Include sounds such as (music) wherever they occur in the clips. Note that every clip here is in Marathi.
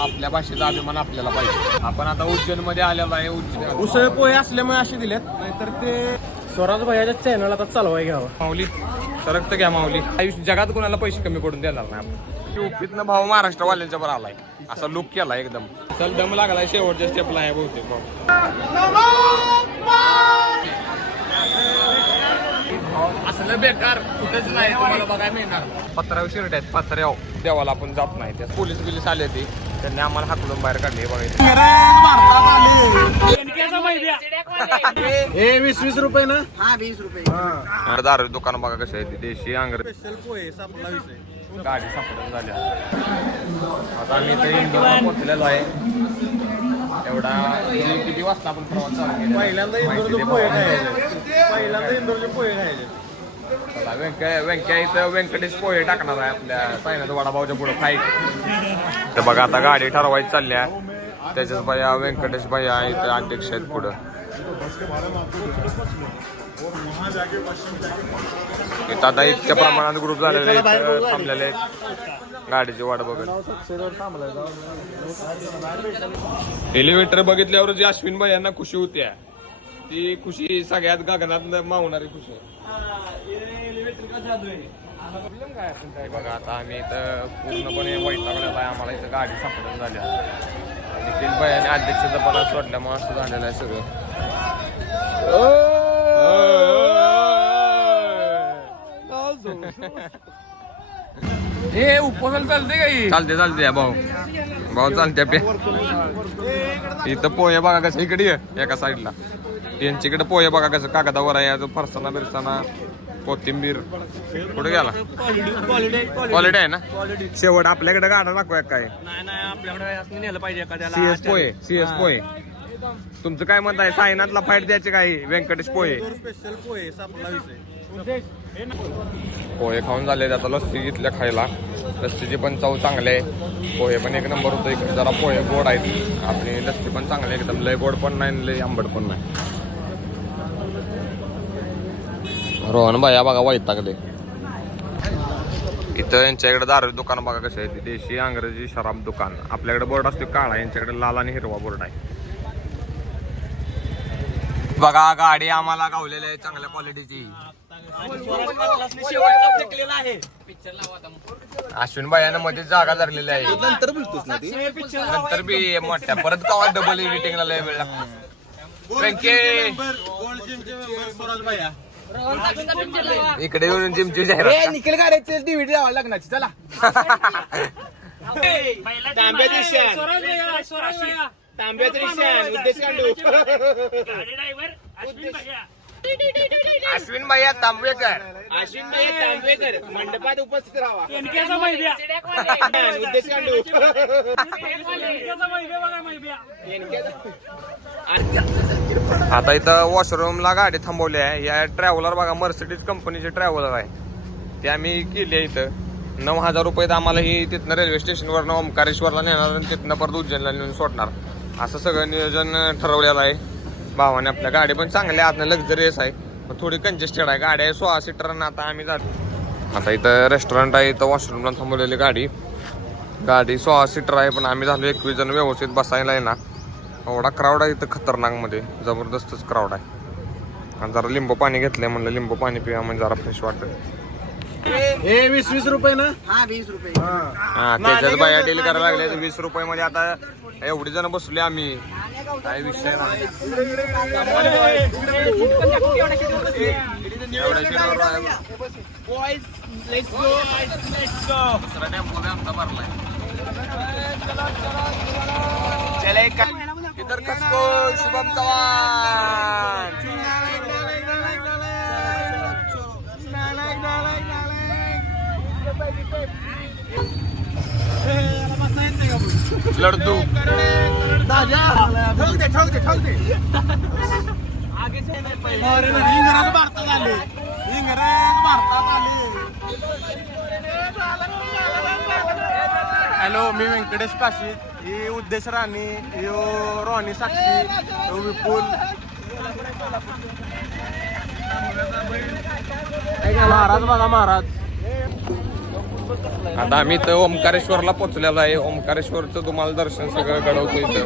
आपल्या भाषेचा अभिमान आपल्याला पाहिजे. आपण आता उज्जैनमध्ये आलेलो आहे उज्जैन. उसळ पोहे असल्यामुळे असे दिलेत. नाहीतर ते स्वराज भैयाच्या चॅनल आता चालवाय घ्यावं. माऊली सरकत घ्या माऊली. आयुष्य जगात कोणाला पैसे कमी पडून देणार नाही आपण. युपीतनं भाऊ महाराष्ट्रवाल्यांच्या बरोबर आलाय. असा लुक केला एकदम. चल दम लागलाय शेवटच्या स्टेपला आहे बहुतेक भाऊ. असलं बेकार कुठेच नाही तुम्हाला बघायला मिळणार. पत्र्यावर शिरट आहेत पत्र्याव देवाला आपण जात नाही त्या पोलीस बिलीस आले ते त्यांनी आम्हाला हाकलून बाहेर काढले बघायचं हे वीस वीस रुपये ना? हा वीस रुपये आणि दारू दुकान बघा कशी आहे ती देशी अंगर स्पेशल पोहे सापडला विषय. गाडी सापडून झाल्या आता आम्ही इथे इंदोरला पोहोचलेलो आहे. एवढा किती किती वाजता आपण प्रवास चालू केला? पहिल्यांदा इंदोरचे पोहे. खायचे. पहिल्यांदा इंदोरचे पोहे खायचे. चला, इथं व्यंकटेश पोहे टाकणार आहे आपल्या साईनाथ वडाभाऊच्या पुढे फाईट तर बघा आता गाडी ठरवायची चालल्या त्याच्याच भैया व्यंकटेश भैया इथं अध्यक्ष आहेत पुढं. इथं आता इतक्या प्रमाणात ग्रुप झालेले आहेत, थांबलेले आहेत. गाडीची वाट बघत. एलिव्हेटर बघितल्यावर जी अश्विन भाई यांना खुशी होती ती खुशी सगळ्यात गगनात मावणारी खुशी बघा आता आम्ही इथं पूर्णपणे वैतागलेला आहे. आम्हाला इथं गाडी सापडून झाल्या निखिल भाई आणि अध्यक्षाचं पगार सोडल्यामुळे असं झालेलं आहे सगळं. हे उपवासाला चालते काही चालते चालते या भाऊ. भाऊ चालते पे. इथं पोहे बघा कसं इकडे ये, एका साईडला. यांच्याकडे पोहे बघा कसं कागदावर आहे जो फरसाना बिरसाना कोथिंबीर. कुठे गेला? क्वालिटी आहे ना? शेवट आपल्याकडे गाडा दाखवूया काय? नाही आपल्याकडे सीएस पोहे सीएस पोहे. तुमचं काय मत आहे? साईनाथला फाईट द्यायचे काय? व्यंकटेश पोहे. स्पेशल पोहे पोहे खाऊन झाले आता लस्सी घेतल्या खायला. लस्सीची पण चव चांगली आहे. पोहे पण एक नंबर होतो. इकडे जरा पोहे गोड आहेत. आपली लस्सी पण चांगली आहे. एकदम लय गोड पण नाही लय आंबट पण नाही. रोहन भाया बघा वैतागले इथं यांच्याकडे दारू दुकान बघा कसं आहे. देशी अंग्रेजी शराब दुकान. आपल्याकडे बोर्ड असतो काळा यांच्याकडे लाल आणि हिरवा बोर्ड आहे. बघा गाडी आम्हाला गावलेली आहे चांगल्या क्वालिटीची अश्विन भाईनं मध्ये जागा धरलेली आहे. नंतर बोलतोस ना ती. नंतर बी मोठ्या. परत कवा डबल एडिटिंगला (laughs) लय वेळ लागतो. इकडे येऊन जिमची जाहिरात निखिल गाड्याची डीव्हीडी लावा लग्नाची. चला. तांब्याची शान तांब्याची शान उद्देश अश्विन भाई तांबवेकर. अश्विन भाई तांबेकर मंडपात उपस्थित राहा. उद्देश आता इथं वॉशरूमला गाडी थांबवली आहे. या ट्रॅव्हलर बघा मर्सिडीज कंपनीची ट्रॅव्हलर आहे. ते आम्ही केली आहे इथं. नऊ हजार रुपयात आम्हाला ही तिथनं रेल्वे स्टेशनवरनं ओंकारेश्वरला नेणार आणि तिथनं परत उज्जैनला नेऊन सोडणार. असं सगळं नियोजन ठरवलेलं आहे. भावाने आपल्या गाडी पण चांगल्या आतनं लक्झरियस आहे. पण थोडी कंजेस्टेड आहे. गाडी आहे सोळा सीटर आता आम्ही जातो. आता इथं रेस्टॉरंट आहे इथं वॉशरूमला थांबवलेली गाडी. गाडी सोळा सीटर आहे पण आम्ही झालो एकवीस जण व्यवस्थित बसायला आहे ना एवढा क्राऊड आहे इथं खतरनाकमध्ये. जबरदस्तच क्राऊड आहे. आणि जरा लिंबू पाणी घेतलं आहे म्हणलं लिंबू पाणी पिया म्हणजे जरा फ्रेश वाटतं हे वीस वीस रुपये ना? हा वीस रुपये. हा. त्याच्यात बाया डील करायला लागले वीस रुपये मध्ये आता एवढी जण बसले आम्ही. काय विषय नाही. एवढ्या शेणावर आहे. बॉईज लेट्स गो दुसरा टेम्पो बी आमचा भरलाय चला एक इधर कसको शुभम चव्हाण? लडदू इंग्रज भारतात आले. भारतात आले. हॅलो मी व्यंकटेश काशीद ही उद्देश राणी यो रोहनी साक्षी यो विपुल. महाराज बघा महाराज. आता आम्ही इथं ओंकारेश्वरला पोहोचलेलो आहे. ओंकारेश्वरचं तुम्हाला दर्शन सगळं घडवतो इथं.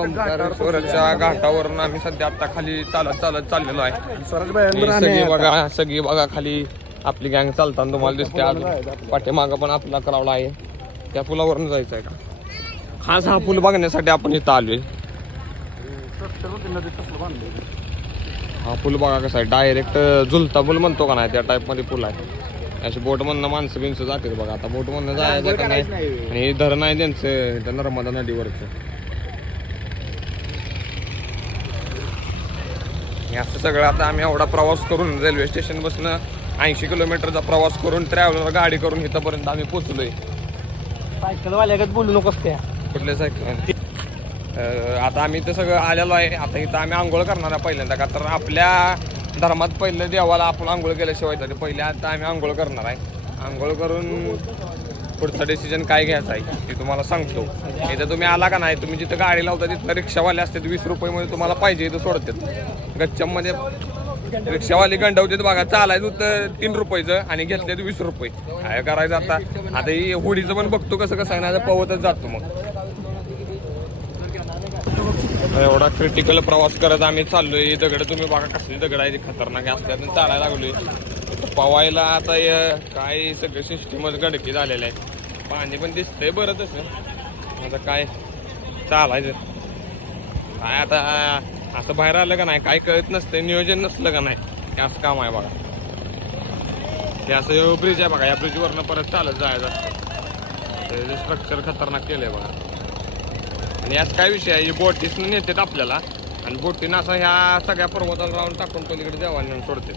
ओंकारेश्वरच्या घाटावरून आम्ही सध्या आता खाली चालत चालत चाललेलो आहे. सगळी बघा सगळी बघा खाली आपली गँग चालताना तुम्हाला दिसते. अजून पाठीमागं पण आपला क्राऊड आहे. त्या पुलावरून जायचं आहे का? खास हा पूल बघण्यासाठी आपण इथं आलोय. हा पूल बघा कसा आहे. डायरेक्ट झुलता पूल म्हणतो का नाही त्या टाईपमध्ये पूल आहे. अशी बोट मधनं माणसं बिनसं जातील बघा. आता बोट मधनं जायचं का नाही? आणि हे धरण आहे त्यांचं त्या नर्मदा नदीवरचं. असं सगळं आता आम्ही एवढा प्रवास करून रेल्वे स्टेशन बसनं ऐंशी किलोमीटरचा प्रवास करून ट्रॅव्हलर गाडी करून इथंपर्यंत आम्ही पोचलोय सायकल वाल्यागत बोलू नकोस त्या. कुठल्या सायकल? आता आम्ही इथं सगळं आलेलो आहे. आता इथं आम्ही आंघोळ करणार आहे पहिल्यांदा का? तर आपल्या धर्मात पहिलं देवाला आपण आंघोळ केल्याशिवाय तरी पहिले आता आम्ही आंघोळ करणार आहे. आंघोळ करून पुढचा डिसिजन काय घ्यायचा आहे ते तुम्हाला सांगतो. इथं तुम्ही आला का नाही तुम्ही जिथं गाडी लावता तिथं रिक्षावाले असतात वीस रुपयेमध्ये तुम्हाला पाहिजे इथं सोडतात. गच्च्यामध्ये रिक्षावाले गंडवतात बघा चालायचं होतं तीन रुपयाचं आणि घेतले वीस रुपये. काय करायचं आता? आता ही होडीचं पण बघतो कसं कसं आहे ना आता पवतच जातो मग. एवढा क्रिटिकल प्रवास करत आम्ही चाललोय. दगड तुम्ही बघा कसली दगड आहे खतरनाक असल्यात चालायला लागलोय. पवायला आता काय सगळं सिस्टीमच गडकी झालेलं आहे. पाणी पण दिसतंय बरं तसं. आता काय चालायचं? काय आता असं बाहेर आलं का नाही काय कळत नसतं नियोजन नसलं का नाही. हे असं काम आहे बघा. हे असं ब्रिज आहे बघा. या ब्रिजवरनं परत चालत जायचं. स्ट्रक्चर खतरनाक केलंय बघा. आणि यात काय विषय आहे? बोटीसनं नेतात आपल्याला. आणि बोटीनं असं ह्या सगळ्या पर्वताला राहून टाकून पलीकडे देवाला नेऊन सोडते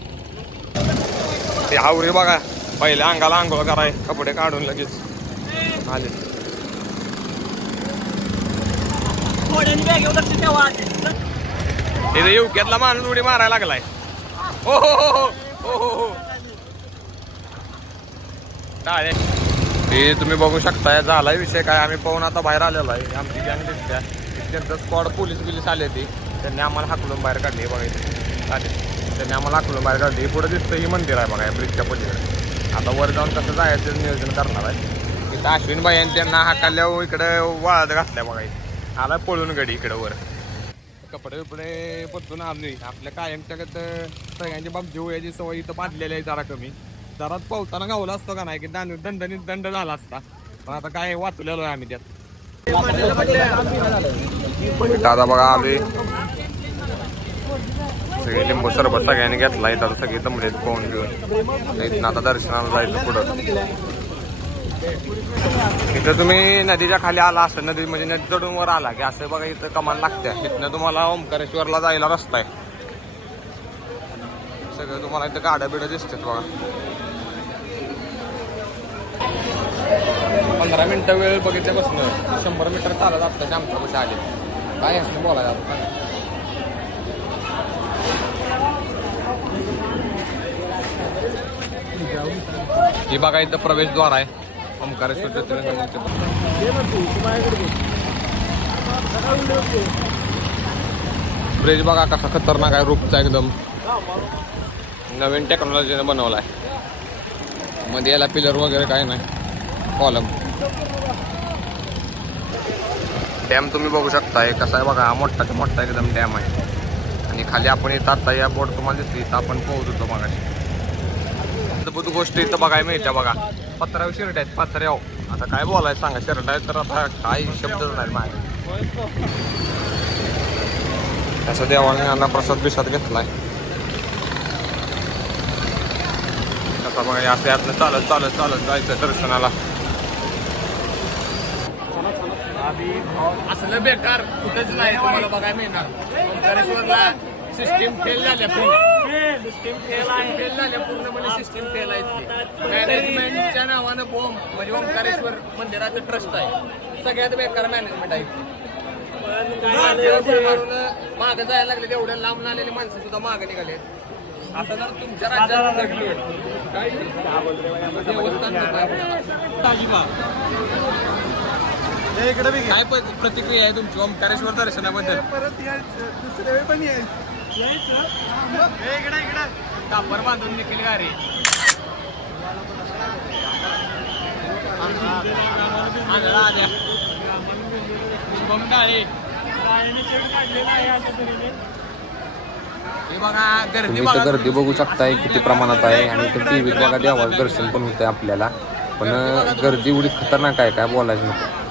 ते आवरे बघा. पहिल्या अंगाला आंघोळ कराय कपडे काढून लगेच आले. तिथे युक्यातला माणूस उडी मारायला लागलाय. हो हो हो हो हो हो. ते हे तुम्ही बघू शकताय झालाय विषय काय आम्ही पाहून आता बाहेर आलेलो आहे. आमची गँग दिसत्या त्यांचं स्क्वॉड पोलीस बिलीस आले ती. त्यांनी आम्हाला हाकलून बाहेर काढली बघा इथे. आले. त्यांनी आम्हाला हाकलून बाहेर काढली. पुढे दिसतं ही मंदिर आहे बघा ब्रिजच्या पलीकडे. आता वर जाऊन कसं जायचं नियोजन करणार आहे. इथं अश्विन भाई त्यांना हाकाल्या इकडे वाळत घातल्या बघा इथे. आला पळून गडी इकडं वर. कपडे बिपडे बदलून आलोय आपल्या कायमच्या सगळ्यांची बाबजी होयाची सवय इथं बांधलेली आहे जरा कमी. दरात पोहताना गावला असतो का नाही की दंड दंडनी दंड झाला असता. पण आता काय वाचलेलो आहे आम्ही त्यात. दादा बघा आम्ही सगळे लिंबू सरबत सगळ्यांनी घेतला इथं सगळी सगळे दमलेत पाहून घेऊन. इथं आता दर्शनाला जायचं पुढं. इथं तुम्ही नदीच्या खाली आला असं नदी म्हणजे नदी चढून वर आला की असं बघा इथं कमान लागते इथनं तुम्हाला ओंकारेश्वरला जायला रस्ता आहे. सगळं तुम्हाला इथं गाड्या बिड्या दिसतात बघा. पंधरा मिनटं वेळ बघितल्यापासून शंभर मीटर चालत आपल्या आमच्या कशा आले. काय असं बोलायला आता? ही बघा इथं प्रवेशद्वार आहे. ओंकारेश्वर ज्योतिर्लिंगाचं ब्रिज बघा कसा खतरनाक आहे रूपचा एकदम. नवीन टेक्नॉलॉजीने बनवला आहे मध्ये याला पिलर वगैरे काय नाही. कॉलम डॅम तुम्ही बघू शकताय कसा आहे बघा मोठाचा मोठा एकदम डॅम आहे. आणि खाली आपण इथं आता या बोर्ड तुम्हाला दिसली इथं आपण पोहोच होतो मगाशी. अद्भुत गोष्ट इथं बघायला मिळत्या बघा. पत्र्यावर शिर्ट आहेत पत्र्यावर हो. आता काय बोलायचं सांगा शिरड आहे तर आता काही शब्द नाही माझ्या असं देवाने यांना प्रसाद बिसाद घेतलाय. आता बघा असं यातनं चालत चालत चालत जायचं दर्शनाला. असलं बेकार कुठेच नाही तुम्हाला बघायला मिळणार. ओंकारेश्वरला सिस्टीम फेल झाल्या पूर्ण. सिस्टीम फेल आहे फेल झाल्या पूर्णपणे सिस्टीम फेल आहे मॅनेजमेंटच्या नावानं बॉम्ब म्हणजे ओंकारेश्वर मंदिराचं ट्रस्ट आहे. सगळ्यात बेकार मॅनेजमेंट आहे. मागं जायला लागले तेवढ्या लांब आलेली माणसं सुद्धा मागे निघाले आता जर तुमच्या राज्यात घडली देवस्थान काय प- प्रतिक्रिया आहे तुमची? ओंकारेश्वर दर्शनाबद्दल. परत यायचं दुसऱ्या वेळी पण यायचं कापर बांधून निघेल गाडी हे बघा गर्दी तुम्ही बघा. इथं गर्दी बघू शकताय किती प्रमाणात आहे. आणि इथं टी व्हीत बघा देवाचं दर्शन पण होतंय आपल्याला. पण गर्दी एवढी खतरनाक आहे काय बोलायचं नको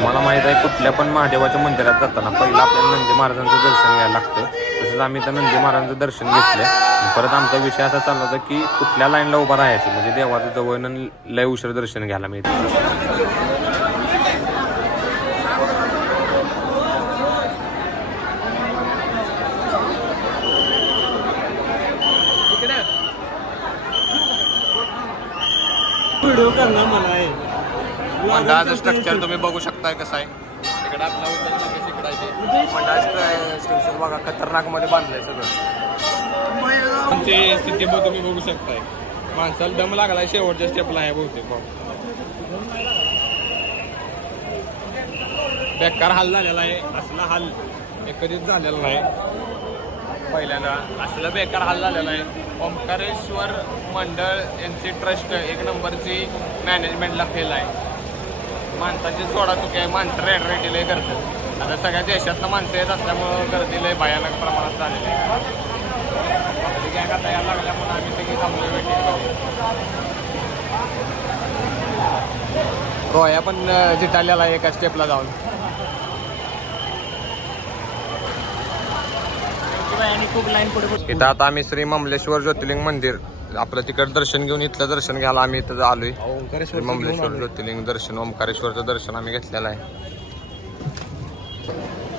मला माहीत आहे कुठल्या पण महादेवाच्या मंदिरात जाताना पहिलं आपल्याला नंदी महाराजांचं दर्शन घ्यायला लागतं. तसंच आम्ही तर नंदी महाराजांचं दर्शन घेतलं आणि परत आमचा विषय असा चालला होता की कुठल्या लाईनला उभा राहायचं? म्हणजे देवाचं जवळ लय उशीर दर्शन घ्यायला मिळतं. व्हिडिओ करणार मला आहे मंडळाचं स्ट्रक्चर तुम्ही बघू शकताय कसं आहे. बघा खतरनाकमध्ये बांधलंय सगळं. आमची स्थिती बघ तुम्ही बघू शकताय. माणसाला दम लागलाय शेवटच्या स्टेपला आहे बहुतेक. बेकार हाल झालेला आहे असला हाल हे कधीच झालेला नाही. पहिल्यांदा असलं बेकार हाल झालेला आहे. ओंकारेश्वर मंडळ यांची ट्रस्ट एक नंबरची मॅनेजमेंटला फेल आहे. माणसाची सोडा चुकी आहे माणसं रेड रेटी लय करतात. आता सगळ्या देशातनं माणसं येत असल्यामुळं गर्दी लय भयानक प्रमाणात झालेली आहे. गॅंग आता यायला लागल्यामुळे आम्ही सगळी थांबलो वेटिंग रोया पण जिटाल्याला एका स्टेपला जाऊन. खूप लाईन पुढे इथं आता आम्ही श्री ममलेश्वर ज्योतिर्लिंग मंदिर. आपलं तिकडे दर्शन घेऊन इथलं दर्शन घ्यायला आम्ही इथं आलोय. ममलेश्वर ज्योतिर्लिंग दर्शन ओंकारेश्वरचं दर्शन आम्ही घेतलेलं आहे.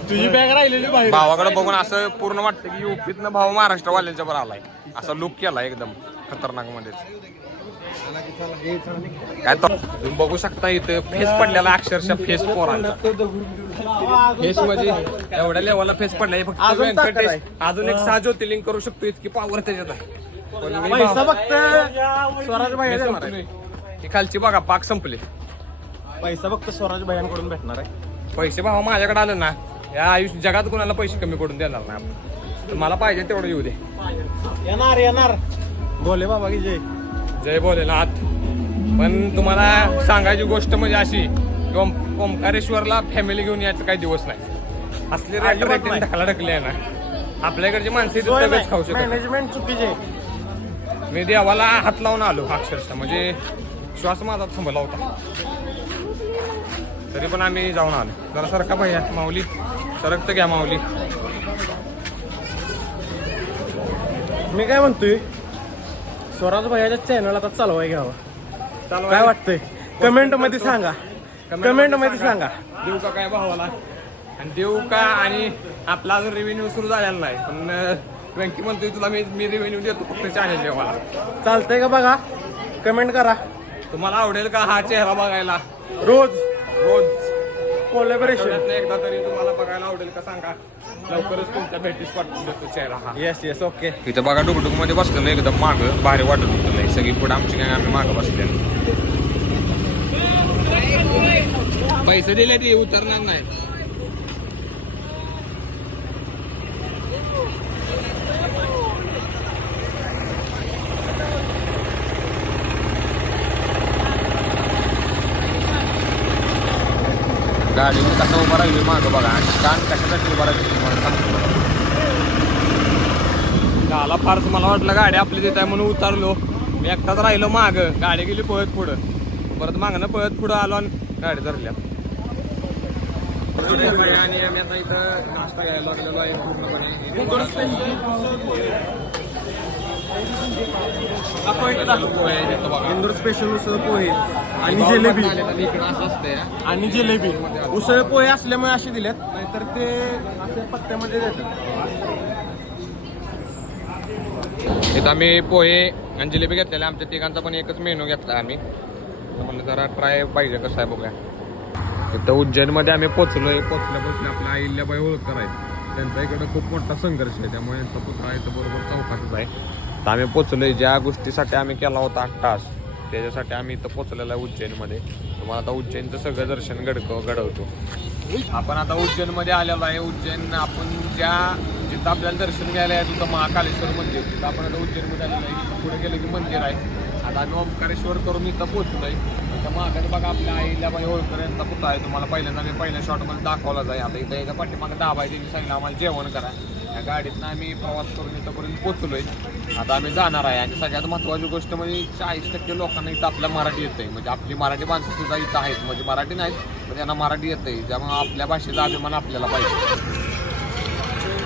तुझी बॅग राहिलेली भावाकडे बघून असं पूर्ण वाटतं की युपीतनं भाव महाराष्ट्रवाल्यांच्या बरोबर आलाय. असा लुक केला एकदम खतरनाक मध्येच काय तुम्ही बघू शकता इथं फेस पडलेला अक्षरशः फेस पोरांचा. फेस म्हणजे एवढ्या लेवलला फेस पडलाय फक्त व्यंकटेश. अजून एक सहा ज्योतिर्लिंग करू शकतो इतकी पावर त्याच्यात आहे. पण मी पैसा भाव- फक्त स्वराज भाई संपलोय. ही खालची बघा पाक संपले. पैसा फक्त स्वराज भायांकडून भेटणार आहे. पैसे भाव माझ्याकडे आले ना या आयुष्य जगात कोणाला पैसे कमी करून देणार नाही. आपण. तर मला पाहिजे तेवढं येऊ दे. येणार येणार. बोले बाबा की जय. जय भोलेनाथ. पण तुम्हाला सांगायची गोष्ट म्हणजे अशी की ओम- ओंकारेश्वरला फॅमिली घेऊन यायचं काही दिवस नाही. असले अजिबात नाही. ढकला ढकले ना. आपल्याकडची माणसं इथं खाऊ शकत मॅनेजमेंट चुकीचे. मी देवाला हात लावून आलो अक्षरशः. म्हणजे श्वास माझा थांबला होता. तरी पण आम्ही जाऊन आलो. जरा सरका भैया माऊली. सरक तर घ्या माऊली. मी काय म्हणतोय? स्वराज भाईच्या चॅनल आता चालवाय घ्यावा. काय वाटतंय? कमेंटमध्ये सांगा. कमेंटमध्ये सांगा. देऊ का काय भावाला? आणि देऊ का? आणि आपला अजून रेव्हेन्यू सुरू झालेला नाही. पण बँकी म्हणतोय तुला मी मी रेव्हेन्यू देतो फक्त चॅनल मला. चालतंय का बघा? कमेंट करा. तुम्हाला आवडेल का हा चेहरा बघायला? रोज. रोज. कोलॅबरेशन आठवड्यातनं एकदा तरी तुम्हाला बघायला आवडेल का सांगा. लवकरच तुमच्या भेटीस पाठवून देतो चेहरा हा. येस येस ओके इथं बघा डुकडुकमध्ये बसलेलं एकदम माग भारी वाटत होतं लय. सगळी पुढे आमची काय आम्ही माग बसलेलो. पैसे दिले ते उतरणार नाही. गाडी. कसं उभा राहिली मागं बघा. आणि कान कशासाठी उभा राहिली तुम्हाला सांगतो. फारच मला वाटलं गाडी आपली देत आहे म्हणून उतरलो. मी एकटाच राहिलो माग. गाडी गेली पळत पुढं. परत मागणं पळत पुढं आलो आणि गाडी धरल्या. आणि आम्ही आता इथं नाश्ता घ्यायला लागलेलो आहे पूर्णपणे. इंदूर स्पेशल उसळ पोहे आणि जिलेबी. इकडं असं असतंय. आणि जिलेबी. उसळ पोहे असल्यामुळे असे दिलेत नाहीतर ते असे पत्त्यामध्ये देतात. इथं आम्ही पोहे आणि जिलेबी घेतलेले. आमच्या तिघांचा पण एकच मेनू घेतला आम्ही. म्हणलं जरा ट्राय पाहिजे कसं आहे बघूया. इथं उज्जैनमध्ये आम्ही पोचलोय. पोचल्या पोचल्या आपल्या अहिल्याबाई होळकर आहेत. त्यांचा इकडं खूप मोठा संघर्ष आहे. त्यामुळे यांचा पुतळा इथं बरोबर चौकातच आहे. तर आम्ही पोचलो आहे ज्या गोष्टीसाठी आम्ही केला होता आठ तास त्याच्यासाठी आम्ही इथं पोचलेलो आहे उज्जैनमध्ये. तुम्हाला आता उज्जैनचं सगळं दर्शन घडक घडवतो. आपण आता उज्जैनमध्ये आलेलो आहे. उज्जैन आपण ज्या जिथं आपल्याला दर्शन घ्यायला आहे तिथं महाकालेश्वर मंदिर. तिथं आपण आता उज्जैनमध्ये आलेलो आहे. पुढे गेलं की मंदिर आहे. आता आम्ही ओंकारेश्वर करून इथं पोचलो आहे आता मागात बघा आपल्या आईला बाई ओळखर यांचा पुतळा आहे तुम्हाला? पहिल्यांदा मी पहिल्या शॉटमध्ये दाखवला जाईल. आता इथं एका पाठीमागं दाबायची सांगितलं आम्हाला जेवण करा. या गाडीतनं आम्ही प्रवास करून इथंपर्यंत पोचलो आहे आता आम्ही जाणार आहे आणि सगळ्यात महत्त्वाची गोष्ट म्हणजे चाळीस टक्के लोकांना इथं आपल्या मराठी येते म्हणजे आपली मराठी माणसं सुद्धा इथं आहेत. म्हणजे मराठी नाहीत पण त्यांना मराठी येते त्यामुळे आपल्या भाषेचा अभिमान आपल्याला पाहिजे.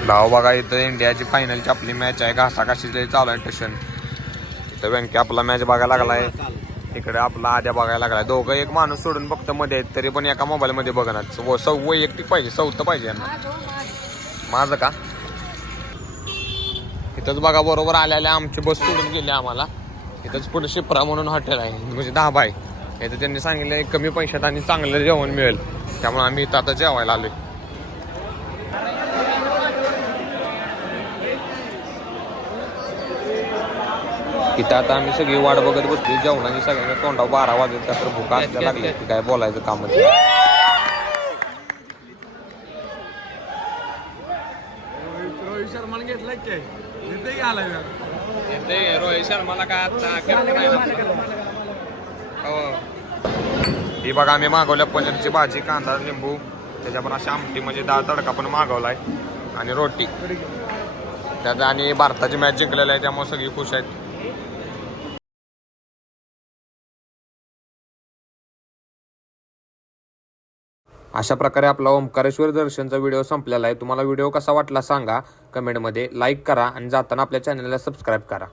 भाऊ बघा इथं इंडियाची फायनलची आपली मॅच आहे. घासाघाशी चालू आहे टेशन इथं बँके आपला मॅच बघायला लागलाय. इकडे आपला आद्या बघायला लागलाय. दोघं एक माणूस सोडून फक्त मध्ये आहेत. तरी पण एका मोबाईल मध्ये बघणार. व- सौ वैयक्तिक पाहिजे. चौथं पाहिजे यांना. माझं का? इथंच बघा बरोबर आल्याला आमची बस सोडून गेली आम्हाला. इथंच पुढे शिप्रा म्हणून हॉटेल आहे. म्हणजे धाबा आहे. इथं त्यांनी सांगितलं कमी पैशात आणि चांगलं जेवण मिळेल. त्यामुळे आम्ही इथं आता जेवायला आलोय. इथं आता आम्ही सगळी वाट बघत बसली जेवणाची सगळ्यांना तोंडावर बारा वाजत का तर भुका असल्या लागली. की काय बोलायचं कामच? घेतलाय आलाय येते रोहित शर्माला काय आता. हो. ही बघा आम्ही मागवल्या पनीरची भाजी कांदा लिंबू. त्याच्यावर अशी आमटी म्हणजे डाळ तडका पण मागवलाय. आणि रोटी. त्यात आणि भारताची मॅच जिंकलेली आहे त्यामुळे सगळी खुश आहेत. अशा प्रकारे आपला ओंकारेश्वर दर्शनचा व्हिडिओ संपलेला आहे. तुम्हाला व्हिडिओ कसा वाटला सांगा. कमेंटमध्ये लाईक करा आणि जाताना आपल्या चॅनलला सबस्क्राईब करा.